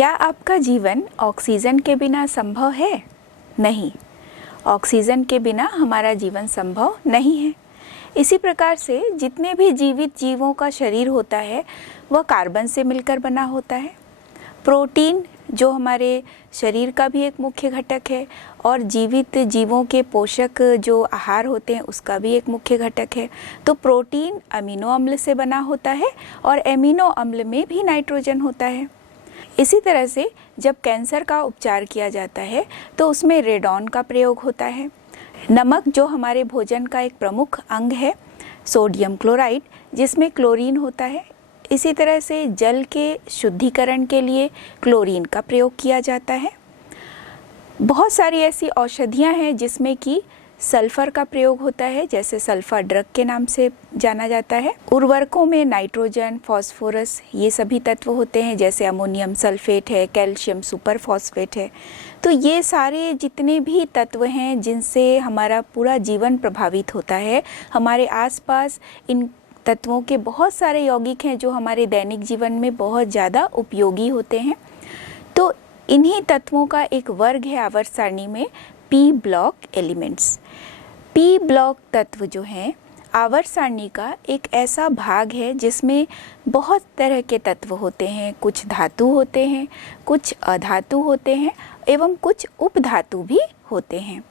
क्या आपका जीवन ऑक्सीजन के बिना संभव है? नहीं, ऑक्सीजन के बिना हमारा जीवन संभव नहीं है। इसी प्रकार से जितने भी जीवित जीवों का शरीर होता है वह कार्बन से मिलकर बना होता है। प्रोटीन जो हमारे शरीर का भी एक मुख्य घटक है और जीवित जीवों के पोषक जो आहार होते हैं उसका भी एक मुख्य घटक है। तो प्रोटीन अमीनो अम्ल से बना होता है और एमिनो अम्ल में भी नाइट्रोजन होता है। इसी तरह से जब कैंसर का उपचार किया जाता है तो उसमें रेडॉन का प्रयोग होता है। नमक जो हमारे भोजन का एक प्रमुख अंग है, सोडियम क्लोराइड जिसमें क्लोरीन होता है। इसी तरह से जल के शुद्धिकरण के लिए क्लोरीन का प्रयोग किया जाता है। बहुत सारी ऐसी औषधियाँ हैं जिसमें कि सल्फर का प्रयोग होता है, जैसे सल्फर ड्रग के नाम से जाना जाता है। उर्वरकों में नाइट्रोजन, फास्फोरस ये सभी तत्व होते हैं, जैसे अमोनियम सल्फेट है, कैल्शियम सुपर फॉस्फेट है। तो ये सारे जितने भी तत्व हैं जिनसे हमारा पूरा जीवन प्रभावित होता है, हमारे आसपास इन तत्वों के बहुत सारे यौगिक हैं जो हमारे दैनिक जीवन में बहुत ज़्यादा उपयोगी होते हैं। तो इन्हीं तत्वों का एक वर्ग है आवर्त सारणी में P block elements. P block तत्व जो हैं आवर्त सारणी का एक ऐसा भाग है जिसमें बहुत तरह के तत्व होते हैं। कुछ धातु होते हैं, कुछ अधातु होते हैं एवं कुछ उपधातु भी होते हैं।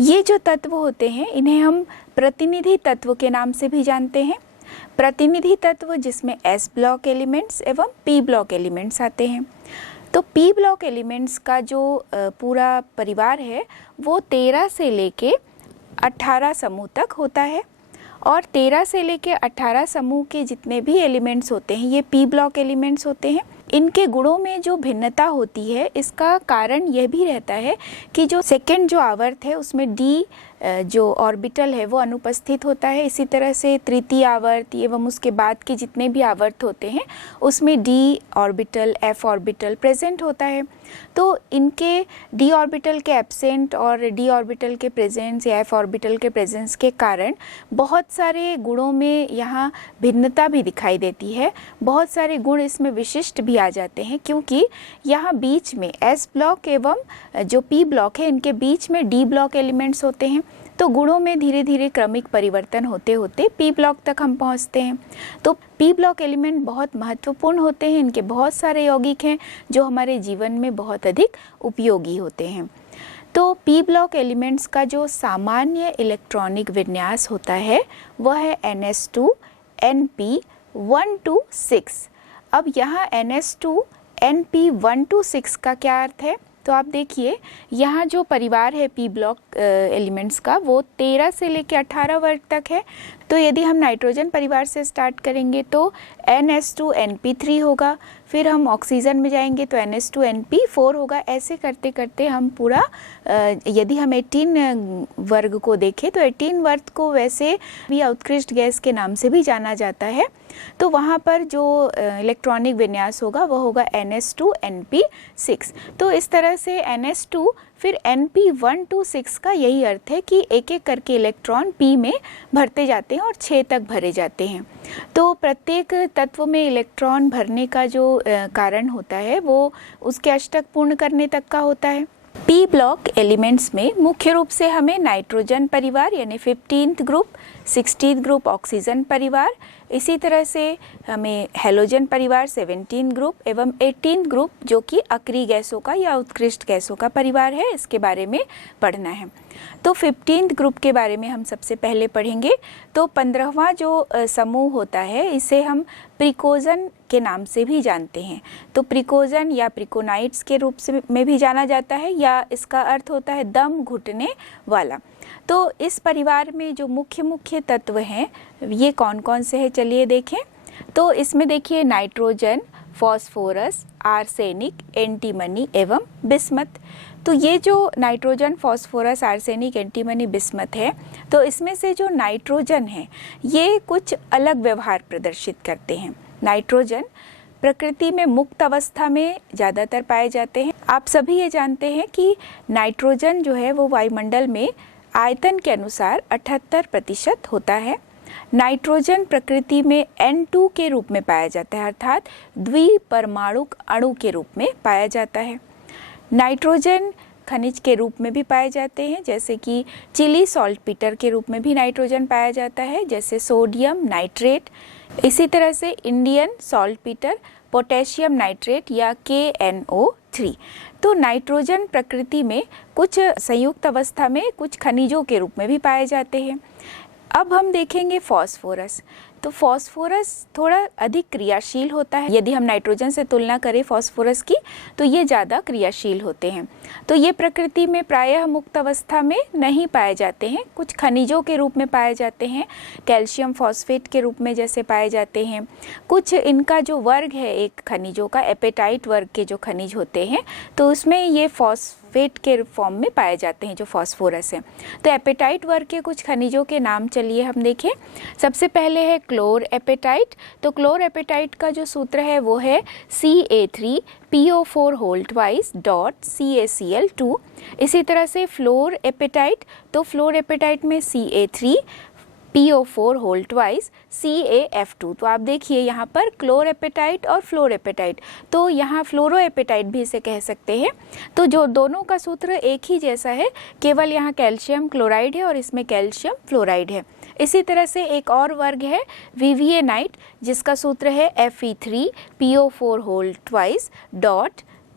ये जो तत्व होते हैं इन्हें हम प्रतिनिधि तत्व के नाम से भी जानते हैं। प्रतिनिधि तत्व जिसमें एस ब्लॉक एलिमेंट्स एवं पी ब्लॉक एलिमेंट्स आते हैं। तो पी ब्लॉक एलिमेंट्स का जो पूरा परिवार है वो 13 से लेके 18 समूह तक होता है और 13 से लेके 18 समूह के जितने भी एलिमेंट्स होते हैं ये पी ब्लॉक एलिमेंट्स होते हैं। इनके गुणों में जो भिन्नता होती है इसका कारण यह भी रहता है कि जो सेकंड जो आवर्त है उसमें डी जो ऑर्बिटल है वो अनुपस्थित होता है। इसी तरह से तृतीय आवर्त एवं उसके बाद के जितने भी आवर्त होते हैं उसमें D orbital, F orbital present होता है। तो इनके डी ऑर्बिटल के एब्सेंट और डी ऑर्बिटल के प्रेजेंस या एफ ऑर्बिटल के प्रेजेंस के कारण बहुत सारे गुणों में यहाँ भिन्नता भी दिखाई देती है। बहुत सारे गुण इसमें विशिष्ट भी आ जाते हैं क्योंकि यहाँ बीच में एस ब्लॉक एवं जो पी ब्लॉक है इनके बीच में डी ब्लॉक एलिमेंट्स होते हैं। तो गुणों में धीरे धीरे क्रमिक परिवर्तन होते होते पी ब्लॉक तक हम पहुँचते हैं। तो पी ब्लॉक एलिमेंट बहुत महत्वपूर्ण होते हैं। इनके बहुत सारे यौगिक हैं जो हमारे जीवन में बहुत अधिक उपयोगी होते हैं। तो पी ब्लॉक एलिमेंट्स का जो सामान्य इलेक्ट्रॉनिक विन्यास होता है वह है NS2 NP126। अब यहाँ NS2 NP126 का क्या अर्थ है? तो आप देखिए यहाँ जो परिवार है पी ब्लॉक एलिमेंट्स का वो 13 से लेकर 18 वर्ग तक है। तो यदि हम नाइट्रोजन परिवार से स्टार्ट करेंगे तो NS2 NP3 होगा, फिर हम ऑक्सीजन में जाएंगे तो NS2 NP4 होगा। ऐसे करते करते हम पूरा यदि हम 18 वर्ग को देखें तो 18 वर्ग को वैसे भी उत्कृष्ट गैस के नाम से भी जाना जाता है। तो वहाँ पर जो इलेक्ट्रॉनिक विन्यास होगा वह होगा NS2 NP6। तो इस तरह से NS2 फिर NP126 का यही अर्थ है कि एक एक करके इलेक्ट्रॉन P में भरते जाते हैं और 6 तक भरे जाते हैं। तो प्रत्येक तत्व में इलेक्ट्रॉन भरने का जो कारण होता है वो उसके अष्टक पूर्ण करने तक का होता है। पी ब्लॉक एलिमेंट्स में मुख्य रूप से हमें नाइट्रोजन परिवार यानी 15th group, 16th group oxygen परिवार, इसी तरह से हमें हैलोजन परिवार 17 ग्रुप एवं 18 ग्रुप जो कि अक्रिय गैसों का या उत्कृष्ट गैसों का परिवार है इसके बारे में पढ़ना है। तो 15th ग्रुप के बारे में हम सबसे पहले पढ़ेंगे। तो 15वां जो समूह होता है इसे हम प्रिकोजन के नाम से भी जानते हैं। तो प्रिकोजन या प्रिकोनाइट्स के रूप से में भी जाना जाता है या इसका अर्थ होता है दम घुटने वाला। तो इस परिवार में जो मुख्य तत्व हैं ये कौन कौन से हैं चलिए देखें। तो इसमें देखिए नाइट्रोजन, फॉस्फोरस, आर्सेनिक, एंटीमनी एवं बिस्मथ। तो ये जो nitrogen, phosphorus, arsenic, antimony, bismuth है तो इसमें से जो नाइट्रोजन है ये कुछ अलग व्यवहार प्रदर्शित करते हैं। नाइट्रोजन प्रकृति में मुक्त अवस्था में ज़्यादातर पाए जाते हैं। आप सभी ये जानते हैं कि नाइट्रोजन जो है वो वायुमंडल में आयतन के अनुसार 78% होता है नाइट्रोजन प्रकृति में N2 के रूप में पाया जाता है, अर्थात द्विपरमाणुक अणु के रूप में पाया जाता है। नाइट्रोजन खनिज के रूप में भी पाए जाते हैं, जैसे कि चिली सॉल्टपीटर के रूप में भी नाइट्रोजन पाया जाता है, जैसे सोडियम नाइट्रेट। इसी तरह से इंडियन सॉल्टपीटर, पोटेशियम नाइट्रेट या KNO3। तो नाइट्रोजन प्रकृति में कुछ संयुक्त अवस्था में कुछ खनिजों के रूप में भी पाए जाते हैं। अब हम देखेंगे फास्फोरस। तो फास्फोरस थोड़ा अधिक क्रियाशील होता है। यदि हम नाइट्रोजन से तुलना करें फास्फोरस की, तो ये ज़्यादा क्रियाशील होते हैं। तो ये प्रकृति में प्रायः मुक्त अवस्था में नहीं पाए जाते हैं, कुछ खनिजों के रूप में पाए जाते हैं, कैल्शियम फॉस्फेट के रूप में जैसे पाए जाते हैं। कुछ इनका जो वर्ग है एक खनिजों का, एपेटाइट वर्ग के जो खनिज होते हैं, तो उसमें ये फॉस्फेट के फॉर्म में पाए जाते हैं जो फास्फोरस है। तो एपेटाइट वर्ग के कुछ खनिजों के नाम चलिए हम देखें। सबसे पहले है क्लोर एपेटाइट। तो क्लोर एपेटाइट का जो सूत्र है वो है Ca3PO4 इसी तरह से फ्लोर एपेटाइट, तो फ्लोर एपेटाइट में Ca3PO4 CaF2। तो आप देखिए यहाँ पर क्लोर एपेटाइट और फ्लोर एपेटाइट, तो यहाँ फ्लोरो एपेटाइट भी इसे कह सकते हैं। तो जो दोनों का सूत्र एक ही जैसा है, केवल यहाँ कैल्शियम क्लोराइड है और इसमें कैल्शियम फ्लोराइड है। इसी तरह से एक और वर्ग है विवियनाइट, जिसका सूत्र है Fe3PO4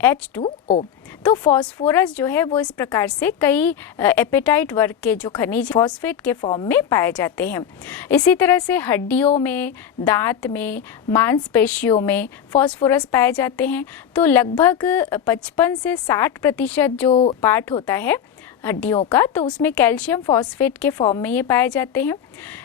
H2O। तो फास्फोरस जो है वो इस प्रकार से कई एपेटाइट वर्ग के जो खनिज फॉस्फेट के फॉर्म में पाए जाते हैं। इसी तरह से हड्डियों में, दांत में, मांसपेशियों में फास्फोरस पाए जाते हैं। तो लगभग 55 से 60% जो पार्ट होता है हड्डियों का, तो उसमें कैल्शियम फॉस्फेट के फॉर्म में ये पाए जाते हैं।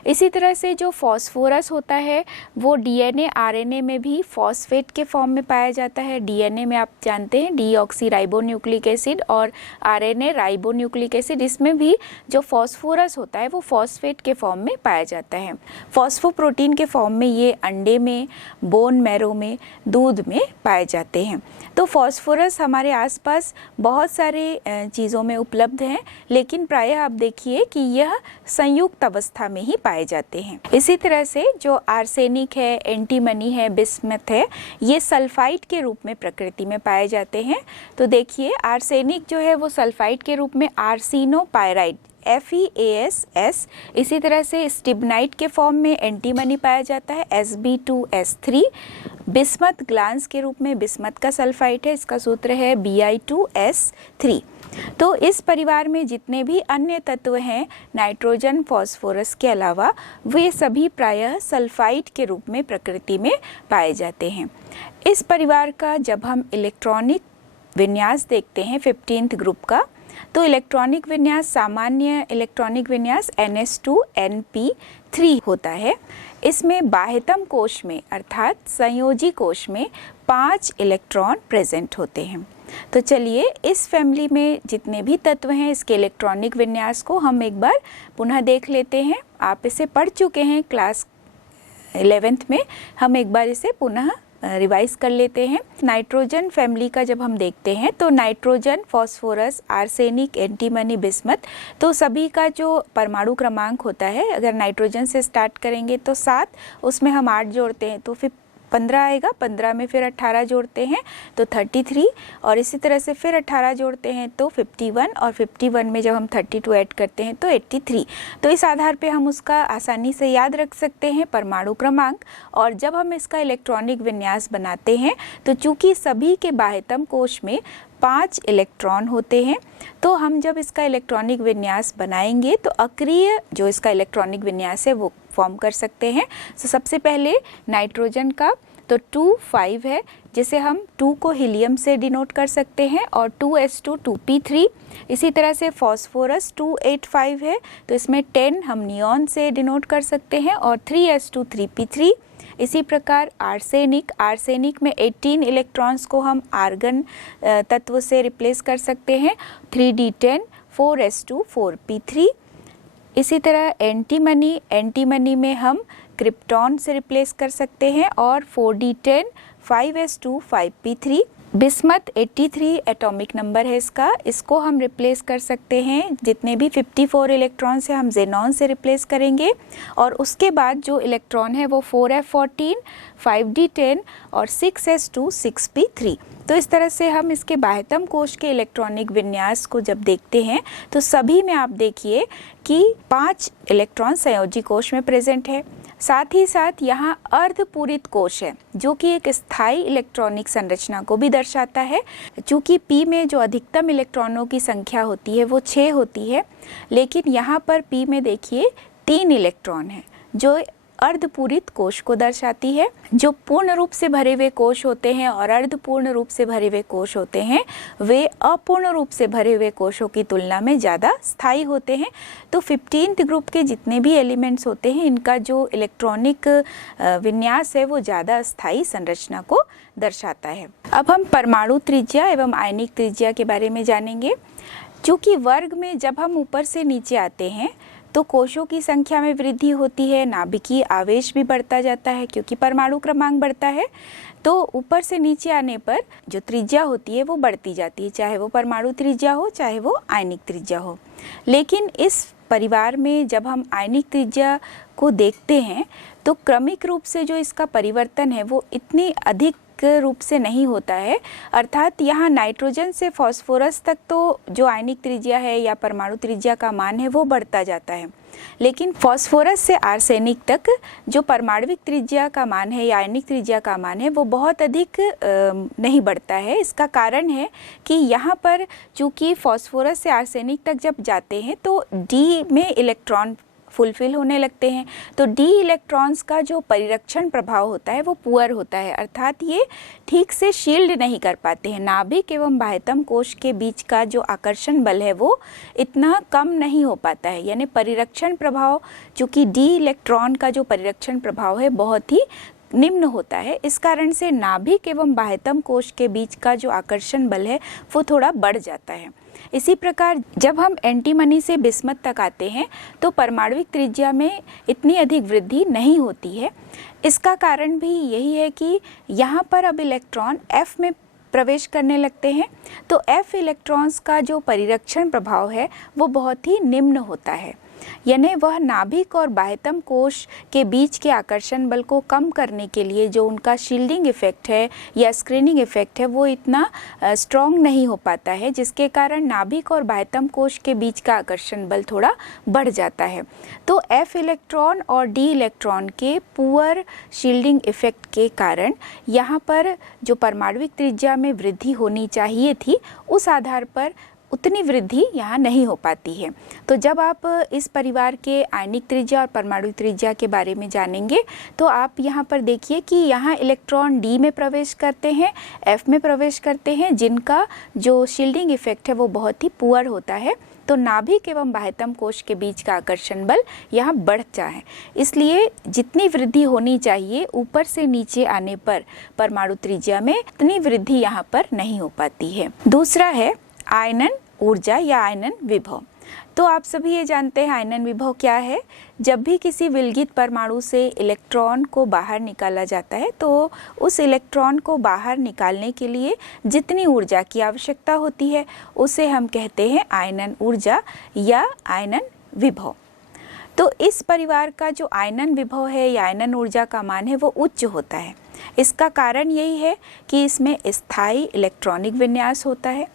इसी तरह से जो फास्फोरस होता है वो DNA RNA में भी फॉस्फेट के फॉर्म में पाया जाता है। DNA में आप जानते हैं डीऑक्सीराइबोन्यूक्लिक एसिड और RNA राइबोन्यूक्लिक एसिड, इसमें भी जो फास्फोरस होता है वो फॉस्फेट के फॉर्म में पाया जाता है। फॉस्फोप्रोटीन के फॉर्म में ये अंडे में, बोन मैरो में, दूध में पाए जाते हैं। तो फास्फोरस हमारे आसपास बहुत सारे चीज़ों में उपलब्ध हैं, लेकिन प्रायः आप देखिए कि यह संयुक्त अवस्था में ही पाए जाते हैं। इसी तरह से जो आर्सेनिक है, एंटीमनी है, बिस्मथ है, ये सल्फाइड के रूप में प्रकृति में पाए जाते हैं। तो देखिए आर्सेनिक जो है वो सल्फाइड के रूप में आर्सिनोपायराइड FeASS। इसी तरह से स्टिबनाइट के फॉर्म में एंटीमनी पाया जाता है Sb2S3। बिस्मथ ग्लांस के रूप में बिस्मथ का सल्फाइड है, इसका सूत्र है Bi2S3। तो इस परिवार में जितने भी अन्य तत्व हैं नाइट्रोजन फास्फोरस के अलावा, वे सभी प्रायः सल्फाइड के रूप में प्रकृति में पाए जाते हैं। इस परिवार का जब हम इलेक्ट्रॉनिक विन्यास देखते हैं 15th ग्रुप का, तो इलेक्ट्रॉनिक विन्यास, सामान्य इलेक्ट्रॉनिक विन्यास NS2Np3 होता है। इसमें बाह्यतम कोश में अर्थात संयोजी कोश में 5 इलेक्ट्रॉन प्रेजेंट होते हैं। तो चलिए इस फैमिली में जितने भी तत्व हैं इसके इलेक्ट्रॉनिक विन्यास को हम एक बार पुनः देख लेते हैं। आप इसे पढ़ चुके हैं क्लास 11th में, हम एक बार इसे पुनः रिवाइज कर लेते हैं। नाइट्रोजन फैमिली का जब हम देखते हैं तो nitrogen, phosphorus, arsenic, antimony, bismuth, तो सभी का जो परमाणु क्रमांक होता है, अगर नाइट्रोजन से स्टार्ट करेंगे तो 7, उसमें हम 8 जोड़ते हैं तो फिर 15 आएगा, 15 में फिर 18 जोड़ते हैं तो 33, और इसी तरह से फिर 18 जोड़ते हैं तो 51, और 51 में जब हम 32 ऐड करते हैं तो 83। तो इस आधार पे हम उसका आसानी से याद रख सकते हैं परमाणु क्रमांक। और जब हम इसका इलेक्ट्रॉनिक विन्यास बनाते हैं तो चूंकि सभी के बाह्यतम कोश में 5 इलेक्ट्रॉन होते हैं, तो हम जब इसका इलेक्ट्रॉनिक विन्यास बनाएंगे तो अक्रिय जो इसका इलेक्ट्रॉनिक विन्यास है वो फॉर्म कर सकते हैं। तो सबसे पहले नाइट्रोजन का तो 2,5 है, जिसे हम 2 को हीलियम से डिनोट कर सकते हैं, और 2s2 2p3। इसी तरह से फास्फोरस 285 है, तो इसमें 10 हम नियॉन से डिनोट कर सकते हैं, और 3s2 3p3। इसी प्रकार आर्सेनिक में 18 इलेक्ट्रॉन्स को हम आर्गन तत्व से रिप्लेस कर सकते हैं, 3d10 4s2 4p3। इसी तरह एंटीमनी में हम क्रिप्टॉन से रिप्लेस कर सकते हैं, और 4d10 5s2 5p3। Bismuth 83 atomic number है इसको हम रिप्लेस कर सकते हैं, जितने भी 54 इलेक्ट्रॉन्स हैं हम जेनॉन से रिप्लेस करेंगे और उसके बाद जो इलेक्ट्रॉन है वो 4f14, 5d10 और 6s2, 6p3। तो इस तरह से हम इसके बाह्यतम कोश के इलेक्ट्रॉनिक विन्यास को जब देखते हैं तो सभी में आप देखिए कि 5 इलेक्ट्रॉन संयोजी कोश में प्रेजेंट है। साथ ही साथ यहाँ अर्धपूरित कोश है जो कि एक स्थायी इलेक्ट्रॉनिक संरचना को भी दर्शाता है। चूँकि P में जो अधिकतम इलेक्ट्रॉनों की संख्या होती है वो 6 होती है, लेकिन यहाँ पर P में देखिए 3 इलेक्ट्रॉन है जो अर्धपूरित कोश को दर्शाती है। जो पूर्ण रूप से भरे हुए कोश होते हैं और अर्धपूर्ण रूप से भरे हुए कोश होते हैं वे अपूर्ण रूप से भरे हुए कोशों की तुलना में ज़्यादा स्थायी होते हैं। तो 15th ग्रुप के जितने भी एलिमेंट्स होते हैं इनका जो इलेक्ट्रॉनिक विन्यास है वो ज़्यादा स्थायी संरचना को दर्शाता है। अब हम परमाणु त्रिज्या एवं आयनिक त्रिज्या के बारे में जानेंगे। चूँकि वर्ग में जब हम ऊपर से नीचे आते हैं तो कोशों की संख्या में वृद्धि होती है, नाभिकीय आवेश भी बढ़ता जाता है क्योंकि परमाणु क्रमांक बढ़ता है। तो ऊपर से नीचे आने पर जो त्रिज्या होती है वो बढ़ती जाती है, चाहे वो परमाणु त्रिज्या हो चाहे वो आयनिक त्रिज्या हो। लेकिन इस परिवार में जब हम आयनिक त्रिज्या को देखते हैं तो क्रमिक रूप से जो इसका परिवर्तन है वो इतनी अधिक रूप से नहीं होता है। अर्थात यहाँ नाइट्रोजन से फास्फोरस तक तो जो आयनिक त्रिज्या है या परमाणु त्रिज्या का मान है वो बढ़ता जाता है, लेकिन फास्फोरस से आर्सेनिक तक जो परमाणविक त्रिज्या का मान है या आयनिक त्रिज्या का मान है वो बहुत अधिक नहीं बढ़ता है। इसका कारण है कि यहाँ पर चूँकि फास्फोरस से आर्सेनिक तक जब जाते हैं तो डी में इलेक्ट्रॉन फुलफिल होने लगते हैं। तो डी इलेक्ट्रॉन्स का जो परिरक्षण प्रभाव होता है वो पुअर होता है, अर्थात ये ठीक से शील्ड नहीं कर पाते हैं। नाभिक एवं बाह्यतम कोश के बीच का जो आकर्षण बल है वो इतना कम नहीं हो पाता है, यानी परिरक्षण प्रभाव, चूँकि डी इलेक्ट्रॉन का जो परिरक्षण प्रभाव है बहुत ही निम्न होता है। इस कारण से नाभिक एवं बाह्यतम कोश के बीच का जो आकर्षण बल है वो थोड़ा बढ़ जाता है। इसी प्रकार जब हम एंटीमनी से बिस्मथ तक आते हैं तो परमाणविक त्रिज्या में इतनी अधिक वृद्धि नहीं होती है। इसका कारण भी यही है कि यहाँ पर अब इलेक्ट्रॉन F में प्रवेश करने लगते हैं, तो F इलेक्ट्रॉन्स का जो परिरक्षण प्रभाव है वो बहुत ही निम्न होता है, यानी वह नाभिक और बाह्यतम कोश के बीच के आकर्षण बल को कम करने के लिए जो उनका शील्डिंग इफेक्ट है या स्क्रीनिंग इफेक्ट है वो इतना स्ट्रॉन्ग नहीं हो पाता है, जिसके कारण नाभिक और बाह्यतम कोश के बीच का आकर्षण बल थोड़ा बढ़ जाता है। तो F इलेक्ट्रॉन और D इलेक्ट्रॉन के पुअर शील्डिंग इफेक्ट के कारण यहाँ पर जो परमाणविक त्रिज्या में वृद्धि होनी चाहिए थी उस आधार पर उतनी वृद्धि यहाँ नहीं हो पाती है। तो जब आप इस परिवार के आयनिक त्रिज्या और परमाणु त्रिज्या के बारे में जानेंगे तो आप यहाँ पर देखिए कि यहाँ इलेक्ट्रॉन डी में प्रवेश करते हैं, एफ में प्रवेश करते हैं, जिनका जो शील्डिंग इफेक्ट है वो बहुत ही पुअर होता है। तो नाभिक एवं बाह्यतम कोश के बीच का आकर्षण बल यहाँ बढ़ता है, इसलिए जितनी वृद्धि होनी चाहिए ऊपर से नीचे आने पर परमाणु त्रिज्या में उतनी वृद्धि यहाँ पर नहीं हो पाती है। दूसरा है आयनन ऊर्जा या आयनन विभव। तो आप सभी ये जानते हैं आयनन विभव क्या है। जब भी किसी विलगित परमाणु से इलेक्ट्रॉन को बाहर निकाला जाता है तो उस इलेक्ट्रॉन को बाहर निकालने के लिए जितनी ऊर्जा की आवश्यकता होती है उसे हम कहते हैं आयनन ऊर्जा या आयनन विभव। तो इस परिवार का जो आयनन विभव है या आयनन ऊर्जा का मान है वो उच्च होता है। इसका कारण यही है कि इसमें स्थायी इलेक्ट्रॉनिक विन्यास होता है।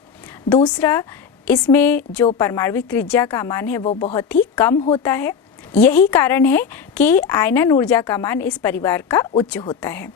दूसरा, इसमें जो परमाणविक त्रिज्या का मान है वो बहुत ही कम होता है। यही कारण है कि आयनन ऊर्जा का मान इस परिवार का उच्च होता है।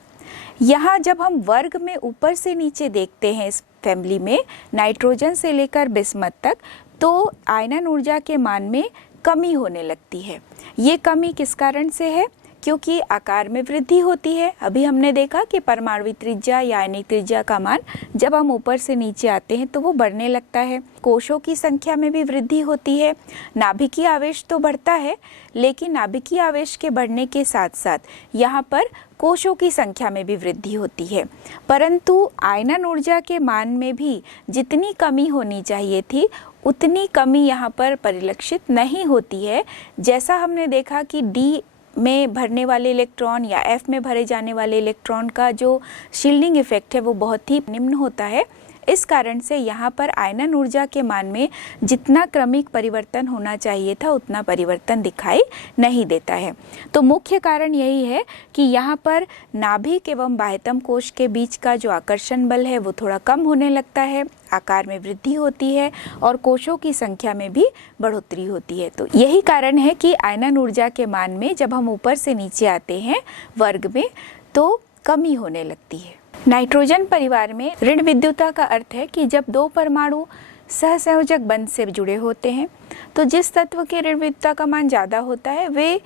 यहाँ जब हम वर्ग में ऊपर से नीचे देखते हैं इस फैमिली में नाइट्रोजन से लेकर बिस्मथ तक, तो आयनन ऊर्जा के मान में कमी होने लगती है। ये कमी किस कारण से है? क्योंकि आकार में वृद्धि होती है। अभी हमने देखा कि परमाणु त्रिज्या या आयनिक त्रिज्या का मान जब हम ऊपर से नीचे आते हैं तो वो बढ़ने लगता है। कोशों की संख्या में भी वृद्धि होती है। नाभिकीय आवेश तो बढ़ता है, लेकिन नाभिकीय आवेश के बढ़ने के साथ साथ यहाँ पर कोशों की संख्या में भी वृद्धि होती है। परंतु आयनन ऊर्जा के मान में भी जितनी कमी होनी चाहिए थी उतनी कमी यहाँ पर परिलक्षित नहीं होती है। जैसा हमने देखा कि डी में भरने वाले इलेक्ट्रॉन या F में भरे जाने वाले इलेक्ट्रॉन का जो शील्डिंग इफेक्ट है वो बहुत ही निम्न होता है। इस कारण से यहाँ पर आयनन ऊर्जा के मान में जितना क्रमिक परिवर्तन होना चाहिए था उतना परिवर्तन दिखाई नहीं देता है। तो मुख्य कारण यही है कि यहाँ पर नाभिक एवं बाह्यतम कोश के बीच का जो आकर्षण बल है वो थोड़ा कम होने लगता है, आकार में वृद्धि होती है और कोशों की संख्या में भी बढ़ोतरी होती है। तो यही कारण है कि आयनन ऊर्जा के मान में जब हम ऊपर से नीचे आते हैं वर्ग में तो कमी होने लगती है। नाइट्रोजन परिवार में ऋण विद्युता का अर्थ है कि जब दो परमाणु सहसंयोजक बंध से जुड़े होते हैं तो जिस तत्व के ऋण विद्युता का मान ज़्यादा होता है वे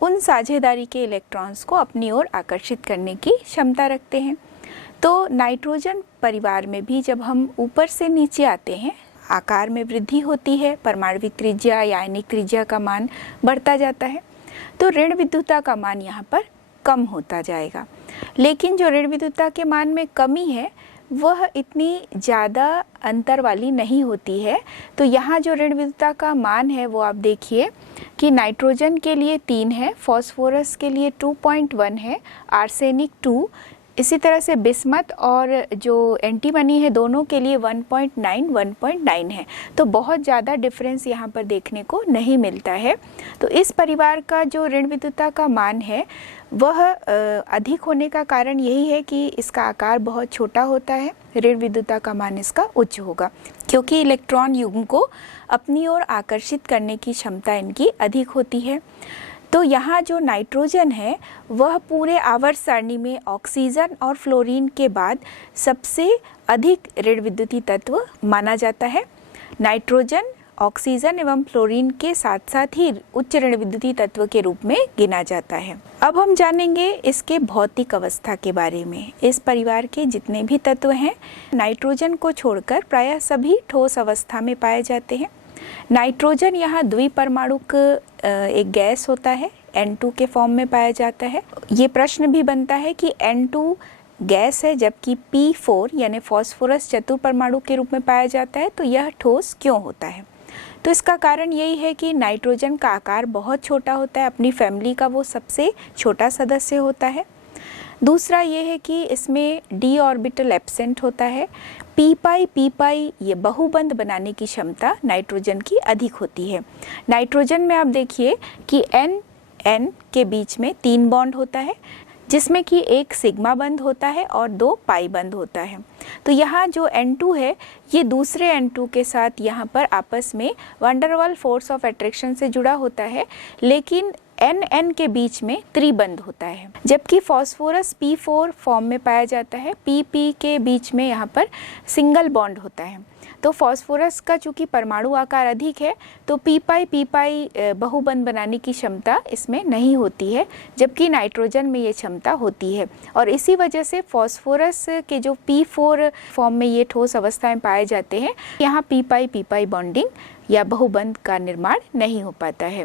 उन साझेदारी के इलेक्ट्रॉन्स को अपनी ओर आकर्षित करने की क्षमता रखते हैं। तो नाइट्रोजन परिवार में भी जब हम ऊपर से नीचे आते हैं आकार में वृद्धि होती है, परमाणविक त्रिज्या या आयनिक त्रिज्या का मान बढ़ता जाता है, तो ऋण विद्युता का मान यहाँ पर कम होता जाएगा। लेकिन जो ऋण विद्युता के मान में कमी है वह इतनी ज़्यादा अंतर वाली नहीं होती है। तो यहाँ जो ऋण विद्युता का मान है वो आप देखिए कि नाइट्रोजन के लिए 3 है, फास्फोरस के लिए 2.1 है, आर्सेनिक 2, इसी तरह से बिस्मथ और जो एंटीमनी है दोनों के लिए 1.9 है। तो बहुत ज़्यादा डिफरेंस यहाँ पर देखने को नहीं मिलता है। तो इस परिवार का जो ऋण विद्युता का मान है वह अधिक होने का कारण यही है कि इसका आकार बहुत छोटा होता है, ऋण विद्युता का मान इसका उच्च होगा क्योंकि इलेक्ट्रॉन युग्म को अपनी ओर आकर्षित करने की क्षमता इनकी अधिक होती है। तो यहाँ जो नाइट्रोजन है वह पूरे आवर्त सारणी में ऑक्सीजन और फ्लोरीन के बाद सबसे अधिक ऋण विद्युतीय तत्व माना जाता है। नाइट्रोजन ऑक्सीजन एवं फ्लोरीन के साथ साथ ही उच्च ऋण विद्युतीय तत्व के रूप में गिना जाता है। अब हम जानेंगे इसके भौतिक अवस्था के बारे में। इस परिवार के जितने भी तत्व हैं नाइट्रोजन को छोड़कर प्रायः सभी ठोस अवस्था में पाए जाते हैं। नाइट्रोजन यहाँ द्विपरमाणुक एक गैस होता है, N2 के फॉर्म में पाया जाता है। ये प्रश्न भी बनता है कि N2 गैस है जबकि P4 यानी फास्फोरस चतुर्परमाणु के रूप में पाया जाता है, तो यह ठोस क्यों होता है? तो इसका कारण यही है कि नाइट्रोजन का आकार बहुत छोटा होता है, अपनी फैमिली का वो सबसे छोटा सदस्य होता है। दूसरा ये है कि इसमें d ऑर्बिटल एब्सेंट होता है। p पाई ये बहुबंध बनाने की क्षमता नाइट्रोजन की अधिक होती है। नाइट्रोजन में आप देखिए कि N के बीच में 3 बॉन्ड होता है जिसमें कि एक सिग्मा बंध होता है और 2 पाई बंध होता है। तो यहाँ जो N2 है ये दूसरे N2 के साथ यहाँ पर आपस में वंडरवाल फोर्स ऑफ अट्रैक्शन से जुड़ा होता है, लेकिन N के बीच में त्रिबंध होता है। जबकि फास्फोरस P4 फॉर्म में पाया जाता है, P के बीच में यहाँ पर सिंगल बॉन्ड होता है। तो फास्फोरस का चूंकि परमाणु आकार अधिक है तो p पाई बहुबंध बनाने की क्षमता इसमें नहीं होती है, जबकि नाइट्रोजन में ये क्षमता होती है। और इसी वजह से फास्फोरस के जो P4 फॉर्म में ये ठोस अवस्था में पाए जाते हैं, यहाँ p पाई बॉन्डिंग या बहुबंध का निर्माण नहीं हो पाता है।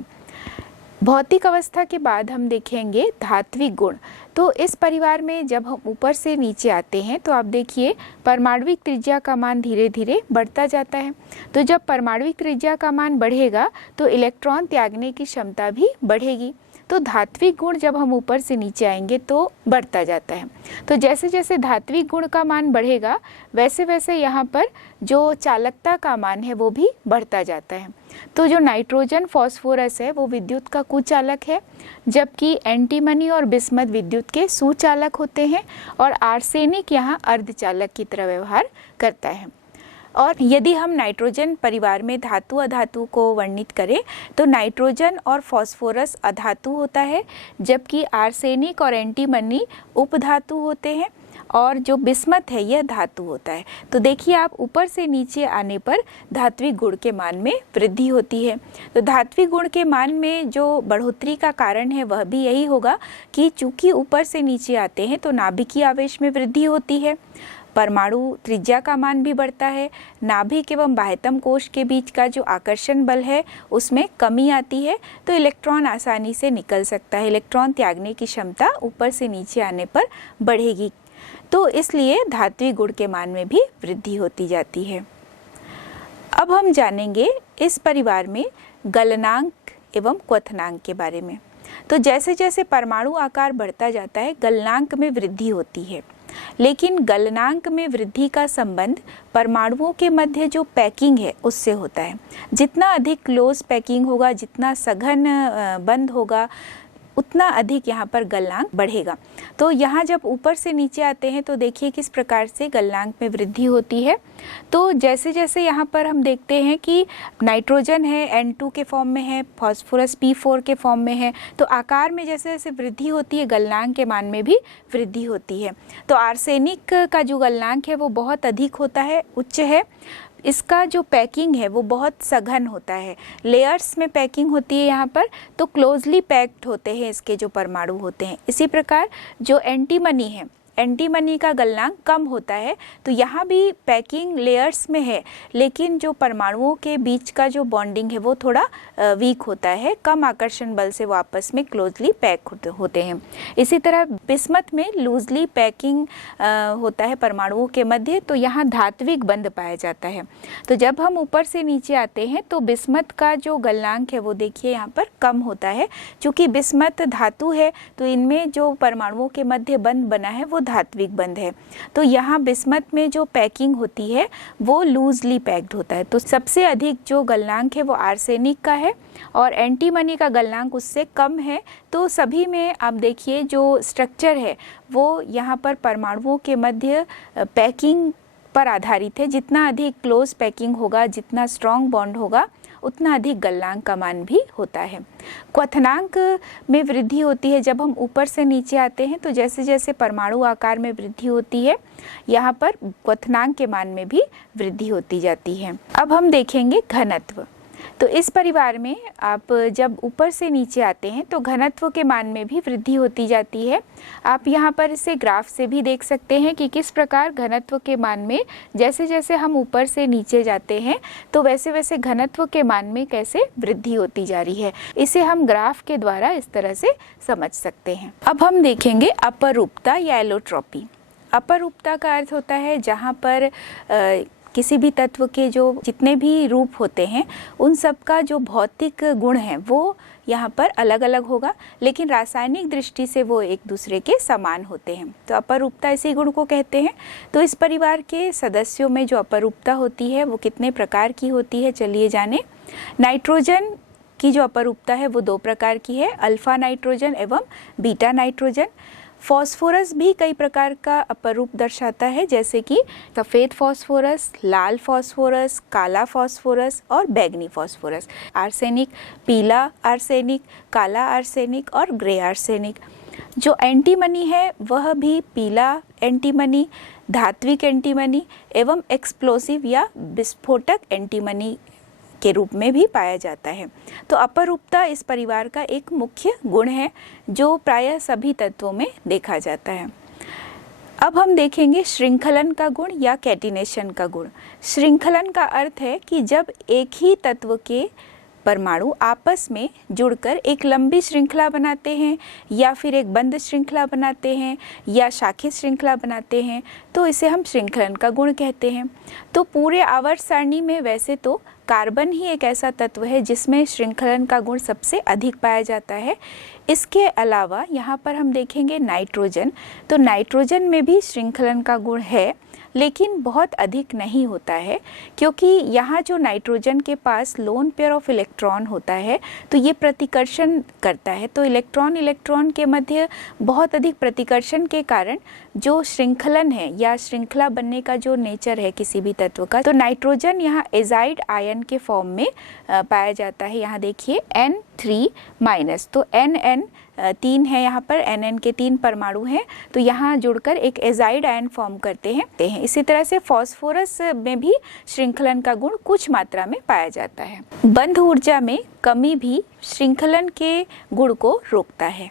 भौतिक अवस्था के बाद हम देखेंगे धात्विक गुण। तो इस परिवार में जब हम ऊपर से नीचे आते हैं तो आप देखिए परमाणविक त्रिज्या का मान धीरे धीरे बढ़ता जाता है। तो जब परमाणविक त्रिज्या का मान बढ़ेगा तो इलेक्ट्रॉन त्यागने की क्षमता भी बढ़ेगी। तो धात्विक गुण जब हम ऊपर से नीचे आएंगे तो बढ़ता जाता है। तो जैसे जैसे धात्विक गुण का मान बढ़ेगा वैसे वैसे यहाँ पर जो चालकता का मान है वो भी बढ़ता जाता है। तो जो नाइट्रोजन फास्फोरस है वो विद्युत का कुचालक है, जबकि एंटीमनी और बिस्मथ विद्युत के सुचालक होते हैं और आर्सेनिक यहाँ अर्धचालक की तरह व्यवहार करता है। और यदि हम नाइट्रोजन परिवार में धातु अधातु को वर्णित करें तो नाइट्रोजन और फास्फोरस अधातु होता है, जबकि आर्सेनिक और एंटीमनी उपधातु होते हैं और जो बिस्मथ है यह धातु होता है। तो देखिए आप ऊपर से नीचे आने पर धात्विक गुण के मान में वृद्धि होती है। तो धात्विक गुण के मान में जो बढ़ोतरी का कारण है वह भी यही होगा कि चूंकि ऊपर से नीचे आते हैं तो नाभिकीय आवेश में वृद्धि होती है, परमाणु त्रिज्या का मान भी बढ़ता है, नाभिक एवं बाह्यतम कोश के बीच का जो आकर्षण बल है उसमें कमी आती है, तो इलेक्ट्रॉन आसानी से निकल सकता है, इलेक्ट्रॉन त्यागने की क्षमता ऊपर से नीचे आने पर बढ़ेगी। तो इसलिए धात्विक गुण के मान में भी वृद्धि होती जाती है। अब हम जानेंगे इस परिवार में गलनांक एवं क्वथनांक के बारे में। तो जैसे जैसे परमाणु आकार बढ़ता जाता है गलनांक में वृद्धि होती है, लेकिन गलनांक में वृद्धि का संबंध परमाणुओं के मध्य जो पैकिंग है उससे होता है। जितना अधिक क्लोज पैकिंग होगा, जितना सघन बंद होगा, उतना अधिक यहाँ पर गलनांक बढ़ेगा। तो यहाँ जब ऊपर से नीचे आते हैं तो देखिए किस प्रकार से गलनांक में वृद्धि होती है। तो जैसे जैसे यहाँ पर हम देखते हैं कि नाइट्रोजन है N2 के फॉर्म में है, फास्फोरस P4 के फॉर्म में है, तो आकार में जैसे जैसे वृद्धि होती है गलनांक के मान में भी वृद्धि होती है। तो आर्सेनिक का जो गलनांक है वो बहुत अधिक होता है, उच्च है। इसका जो पैकिंग है वो बहुत सघन होता है, लेयर्स में पैकिंग होती है यहाँ पर, तो क्लोजली पैक्ड होते हैं इसके जो परमाणु होते हैं। इसी प्रकार जो एंटीमनी है, एंटीमनी का गलनांक कम होता है, तो यहाँ भी पैकिंग लेयर्स में है, लेकिन जो परमाणुओं के बीच का जो बॉन्डिंग है वो थोड़ा वीक होता है, कम आकर्षण बल से वो आपस में क्लोजली पैक होते हैं। इसी तरह बिस्मथ में लूजली पैकिंग होता है परमाणुओं के मध्य, तो यहाँ धात्विक बंध पाया जाता है। तो जब हम ऊपर से नीचे आते हैं तो बिस्मथ का जो गलनांक है वो देखिए यहाँ पर कम होता है। चूँकि बिस्मथ धातु है तो इनमें जो परमाणुओं के मध्य बंध बना है वो धात्विक बंध है, तो यहाँ बिस्मथ में जो पैकिंग होती है वो लूजली पैक्ड होता है। तो सबसे अधिक जो गलनांक है वो आर्सेनिक का है और एंटीमनी का गलनांक उससे कम है। तो सभी में आप देखिए जो स्ट्रक्चर है वो यहाँ पर परमाणुओं के मध्य पैकिंग पर आधारित है। जितना अधिक क्लोज पैकिंग होगा, जितना स्ट्रॉन्ग बॉन्ड होगा, उतना अधिक गलनांक का मान भी होता है। क्वथनांक में वृद्धि होती है जब हम ऊपर से नीचे आते हैं, तो जैसे जैसे परमाणु आकार में वृद्धि होती है यहाँ पर क्वथनांक के मान में भी वृद्धि होती जाती है। अब हम देखेंगे घनत्व। तो इस परिवार में आप जब ऊपर से नीचे आते हैं तो घनत्व के मान में भी वृद्धि होती जाती है। आप यहाँ पर इसे ग्राफ से भी देख सकते हैं कि किस प्रकार घनत्व के मान में जैसे जैसे हम ऊपर से नीचे जाते हैं तो वैसे वैसे घनत्व के मान में कैसे वृद्धि होती जा रही है। इसे हम ग्राफ के द्वारा इस तरह से समझ सकते हैं। अब हम देखेंगे अपरूपता या एलोट्रॉपी। अपरूपता का अर्थ होता है जहाँ पर किसी भी तत्व के जो जितने भी रूप होते हैं उन सब का जो भौतिक गुण है वो यहाँ पर अलग अलग होगा, लेकिन रासायनिक दृष्टि से वो एक दूसरे के समान होते हैं। तो अपरूपता इसी गुण को कहते हैं। तो इस परिवार के सदस्यों में जो अपरूपता होती है वो कितने प्रकार की होती है, चलिए जाने। नाइट्रोजन की जो अपरूपता है वो 2 प्रकार की है, अल्फा नाइट्रोजन एवं बीटा नाइट्रोजन। फॉस्फोरस भी कई प्रकार का अपरूप दर्शाता है, जैसे कि सफ़ेद फॉस्फोरस, लाल फॉस्फोरस, काला फॉस्फोरस और बैंगनी फॉस्फोरस। आर्सेनिक, पीला आर्सेनिक, काला आर्सेनिक और ग्रे आर्सेनिक। जो एंटीमनी है वह भी पीला एंटीमनी, धात्विक एंटीमनी एवं एक्सप्लोसिव या विस्फोटक एंटीमनी के रूप में भी पाया जाता है। तो अपरूपता इस परिवार का एक मुख्य गुण है जो प्रायः सभी तत्वों में देखा जाता है। अब हम देखेंगे श्रृंखलन का गुण या कैटिनेशन का गुण। श्रृंखलन का अर्थ है कि जब एक ही तत्व के परमाणु आपस में जुड़कर एक लंबी श्रृंखला बनाते हैं या फिर एक बंद श्रृंखला बनाते हैं या शाखित श्रृंखला बनाते हैं तो इसे हम श्रृंखलन का गुण कहते हैं। तो पूरे आवर्त सारणी में वैसे तो कार्बन ही एक ऐसा तत्व है जिसमें श्रृंखलन का गुण सबसे अधिक पाया जाता है। इसके अलावा यहाँ पर हम देखेंगे नाइट्रोजन। तो नाइट्रोजन में भी श्रृंखलन का गुण है, लेकिन बहुत अधिक नहीं होता है, क्योंकि यहाँ जो नाइट्रोजन के पास लोन पेयर ऑफ इलेक्ट्रॉन होता है तो ये प्रतिकर्षण करता है। तो इलेक्ट्रॉन इलेक्ट्रॉन के मध्य बहुत अधिक प्रतिकर्षण के कारण जो श्रृंखलन है या श्रृंखला बनने का जो नेचर है किसी भी तत्व का, तो नाइट्रोजन यहाँ एजाइड आयन के फॉर्म में पाया जाता है। यहाँ देखिए N3-, तो NN 3 है, यहाँ पर NN के 3 परमाणु हैं, तो यहाँ जुड़कर एक एजाइड आयन फॉर्म करते हैं। इसी तरह से फॉस्फोरस में भी श्रृंखलन का गुण कुछ मात्रा में पाया जाता है। बंध ऊर्जा में कमी भी श्रृंखलन के गुण को रोकता है।